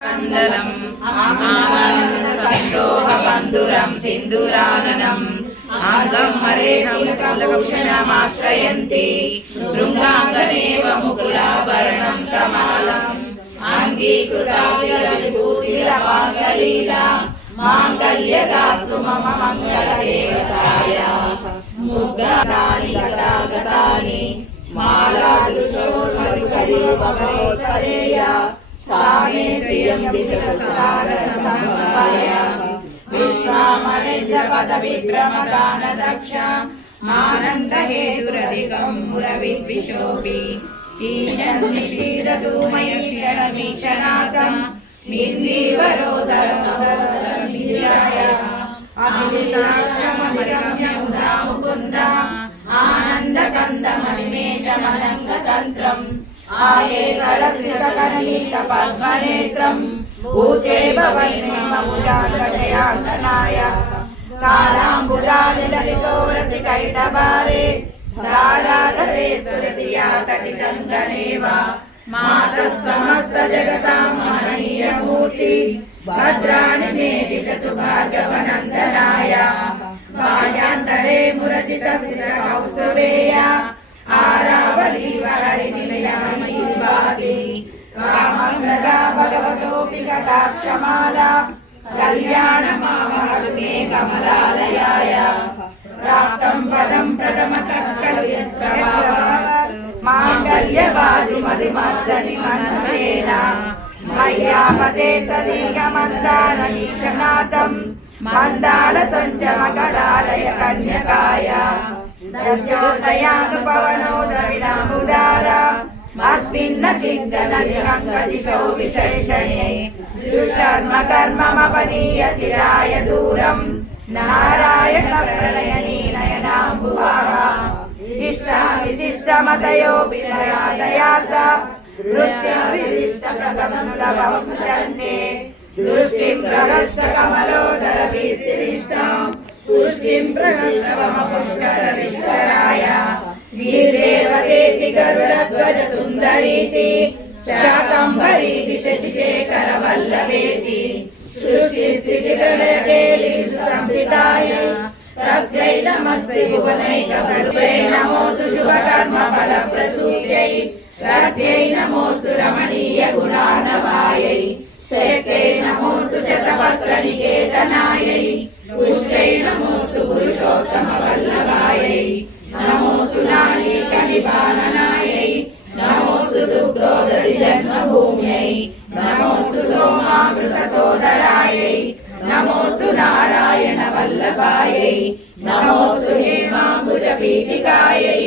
కందలం సందోహబంధురం సింధురాననం అంగం హరేహం కులభూషణమాశ్రయంతి భృంగాంగనేవ ముకులాభరణం కమాలం అంగీకృతావిభూతిరపాంగలీలా మాంగళ్యదాస్తు మమ మంగళదేవతాయ ముగ్ధాని గతాగతాని మాలాదృశోర్మధుకరీవమోత్పరేయ సామే శ్రియం దిశసాగరసంపదాయ విశ్వామరేంద్రపద విభ్రమదాన దక్ష మానందహేతురధికం మురవిద్విషోపి ఈశం నిషీదతు మయక్షణమీక్షణార్థం మిందీవరోధరసోదరమిర్యాయ అమిలితాక్షమనిరమ్యముదా ముకుంద ఆనందకందమనిమేషమనంగతంత్రం ఆయేకరసితకనలీత పద్మనేత్రం భూతే భవన్మముజాంగజయాంగనాయ కాళాంబుదాలిలలితోరసికైటబారే దారాధరే స్ఫురతియా తటితంగనేవ మాతః సమస్త జగతాం మహనీయమూర్తి భద్రాణి మే దిశతు భార్గవనందనాయ బాహ్యాంతరే మురచిత స్థిరకౌస్తుభేయ ఆరావళీవ హరినిలయామయుర్వాది కామప్రదా భగవతోపి కటాక్షమాలా కళ్యాణమావహతు మే కమలాలయాయ ప్రాప్తం పదం ప్రథమతః ఖలు యత్ప్రభావాత్ మాంగళ్యబాజుమదిమర్దని మన్మథేన మయ్యాపతే తదీగమందారమీక్షణార్థం మందాల సంచమకరాలయ కన్యకాయ దద్యోదయానుపవనో ద్రవిణాముదార అస్మిన్న కించన నిరంకశిశో విశేషణే దుష్కర్మ కర్మమపనీయ చిరాయ దూరం నారాయణ ప్రళయనీ నయనాంబువాహ ఇష్ట విశిష్టమతయో వినయాదయాత దృష్టిం విశిష్ట ప్రథమం సభం జంతే దృష్టిం ప్రహస్త కమలోదరతి స్థిరిష్టాం పుష్టిం ప్రహస్తవమ పుష్కర విష్కరాయ వీర్దేవతేతి గరుడధ్వజ సుందరీతి శాకంబరీతి శశిశేఖర వల్లభేతి సృష్టి స్థితి ప్రళయకేలి సంస్థితాయ తస్యై నమస్తే భువనైక సర్వై నమోస్తు శుభకర్మ ఫల ప్రసూత్యై రత్యై నమోస్తు రమణీయ గుణానవాయై శక్తై నమోస్తు శతపత్ర నికేతనాయై పుష్ట్యై నమోస్తు పురుషోత్తమ వల్లభాయై నమోస్తు నాళీక నిపాలనాయై నమోస్తు దుగ్ధోదధి జన్మభూమ్యై నమోస్తు సోమామృత సోదరాయై నమోస్తు నారాయణ వల్లభాయై నమోస్తు హేమాంబుజ పీఠికాయై